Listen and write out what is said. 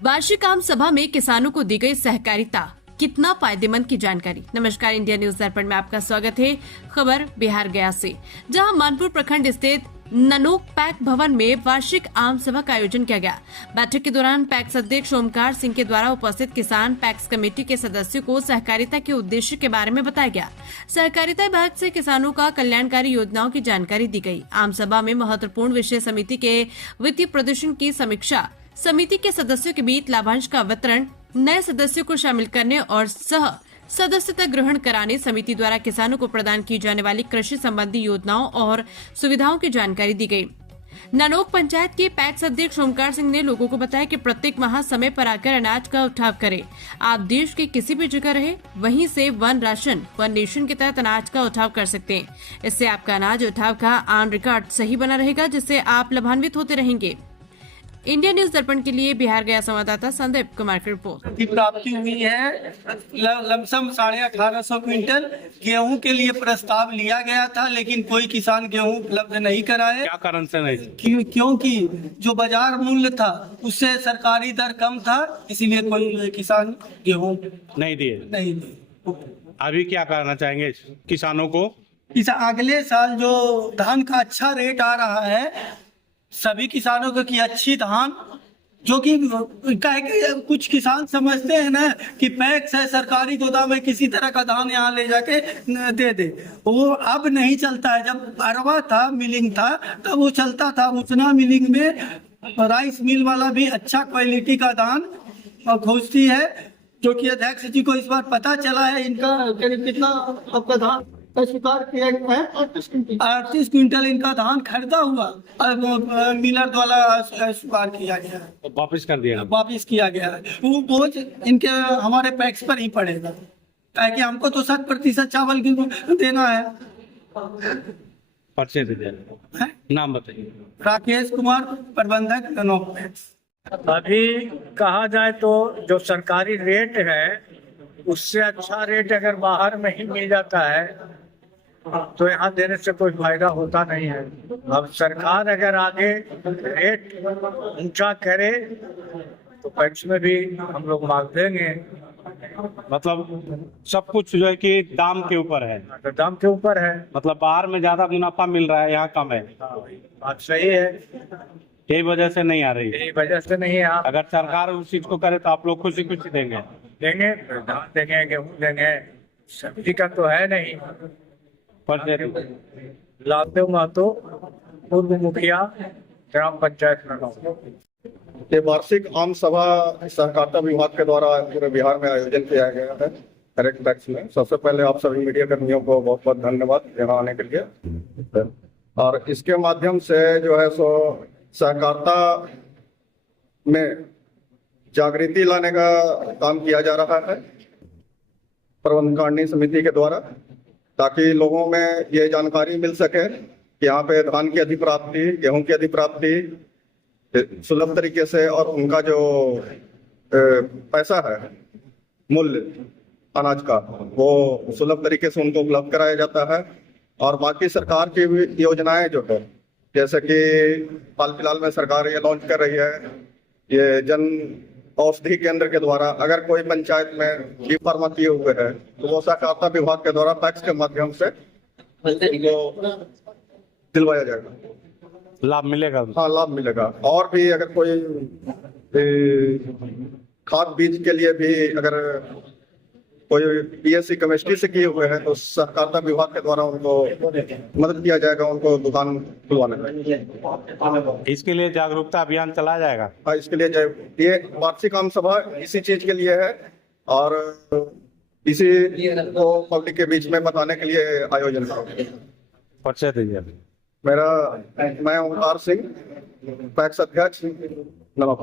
वार्षिक आम सभा में किसानों को दी गई सहकारिता कितना फायदेमंद की जानकारी। नमस्कार, इंडिया न्यूज दर्पण में आपका स्वागत है। खबर बिहार गया से, जहां मानपुर प्रखंड स्थित ननोक पैक भवन में वार्षिक आम सभा का आयोजन किया गया। बैठक के दौरान पैक्स अध्यक्ष ओमकार सिंह के द्वारा उपस्थित किसान पैक्स कमेटी के सदस्यों को सहकारिता के उद्देश्य के बारे में बताया गया। सहकारिता विभाग से किसानों का कल्याणकारी योजनाओं की जानकारी दी गई। आम सभा में महत्वपूर्ण विषय समिति के वित्तीय प्रदर्शन की समीक्षा, समिति के सदस्यों के बीच लाभांश का वितरण, नए सदस्यों को शामिल करने और सह सदस्यता ग्रहण कराने, समिति द्वारा किसानों को प्रदान की जाने वाली कृषि संबंधी योजनाओं और सुविधाओं की जानकारी दी गई। ननोक पंचायत के पैक्स अध्यक्ष ओमकार सिंह ने लोगों को बताया कि प्रत्येक माह समय पर आकर अनाज का उठाव करें। आप देश के किसी भी जगह रहे, वहीं से वन राशन वन नेशन के तहत अनाज का उठाव कर सकते हैं। इससे आपका अनाज उठाव का ऑन रिकॉर्ड सही बना रहेगा, जिससे आप लाभान्वित होते रहेंगे। इंडिया न्यूज दर्पण के लिए बिहार गया संवाददाता संदीप कुमार की रिपोर्ट। की प्राप्ति हुई है। लमसम 1850 क्विंटल गेहूं के लिए प्रस्ताव लिया गया था, लेकिन कोई किसान गेहूं उपलब्ध नहीं कराए। क्या कारण से नहीं? क्योंकि जो बाजार मूल्य था उससे सरकारी दर कम था, इसीलिए कोई किसान गेहूं नहीं दिए। अभी क्या करना चाहेंगे किसानों को? अगले साल जो धान का अच्छा रेट आ रहा है, सभी किसानों को की अच्छी धान, जो कि कुछ किसान समझते हैं ना कि पैक्स है, सरकारी गोदाम में किसी तरह का धान यहाँ ले जाके दे दे। वो अब नहीं चलता है। जब अरवा था, मिलिंग था, तब वो चलता था। उतना मिलिंग में राइस मिल वाला भी अच्छा क्वालिटी का धान खोजती है, जो कि अध्यक्ष जी को इस बार पता चला है। इनका कितना आपका धान स्वीकार किया गया है? 38 क्विंटल इनका धान खरीदा हुआ मिलर द्वारा स्वीकार किया गया है, वापिस किया गया है। वो बोझ इनके हमारे पैक्स पर ही पड़ेगा, ताकि हमको तो 60% चावल देना है। नाम बताइए। राकेश कुमार, प्रबंधक ननोक पैक्स। अभी कहा जाए तो जो सरकारी रेट है उससे अच्छा रेट अगर बाहर में ही मिल जाता है तो यहाँ देने से कोई फायदा होता नहीं है। अब सरकार अगर आगे रेट ऊंचा करे तो पैक्स में भी हम लोग मांग देंगे। मतलब सब कुछ जो है कि दाम के ऊपर है। तो दाम के ऊपर है, मतलब बाहर में ज्यादा मुनाफा मिल रहा है, यहाँ कम है। बात सही है, यही वजह से नहीं आ रही। यही वजह से नहीं है। अगर सरकार उस चीज को करे तो आप लोग खुशी खुशी देंगे। धान देंगे, गेहूँ देंगे, सब्जी का तो है नहीं। लालदेव महतो, पूर्व मुखिया, ग्राम पंचायत ननौत। ये वार्षिक आम सभा सहकारिता विभाग के द्वारा पूरे बिहार में आयोजन किया गया है करेक्ट पैक्स में। सबसे पहले आप सभी मीडिया कर्मियों को बहुत बहुत धन्यवाद यहाँ आने के लिए। और इसके माध्यम से जो है सो सहकारिता में जागृति लाने का काम किया जा रहा है प्रबंधकारिणी समिति के द्वारा, ताकि लोगों में ये जानकारी मिल सके कि यहाँ पे धान की अधिप्राप्ति, गेहूं की अधिप्राप्ति सुलभ तरीके से, और उनका जो पैसा है, मूल्य अनाज का, वो सुलभ तरीके से उनको उपलब्ध कराया जाता है। और बाकी सरकार की भी योजनाएं जो है, जैसे कि हाल फिलहाल में सरकार ये लॉन्च कर रही है, ये जन औषधि केंद्र के द्वारा अगर कोई पंचायत में बी फार्मा किए हुए है तो वो सहकारिता विभाग के द्वारा पैक्स के माध्यम से उनको दिलवाया जाएगा, लाभ मिलेगा। हाँ, लाभ मिलेगा। और भी अगर कोई खाद बीज के लिए भी अगर कोई बीएससी केमिस्ट्री से किए हुए हैं तो सहकारिता विभाग के द्वारा उनको मदद किया जाएगा, उनको दुकान खुलवाने में। इसके लिए जागरूकता अभियान चलाया जाएगा। हाँ, इसके लिए ये वार्षिक आम सभा इसी चीज के लिए है और इसी को पब्लिक के बीच में बताने के लिए आयोजन करोगे। परिचय दीजिए। मैं ओमकार सिंह, पैक्स अध्यक्ष ननौत।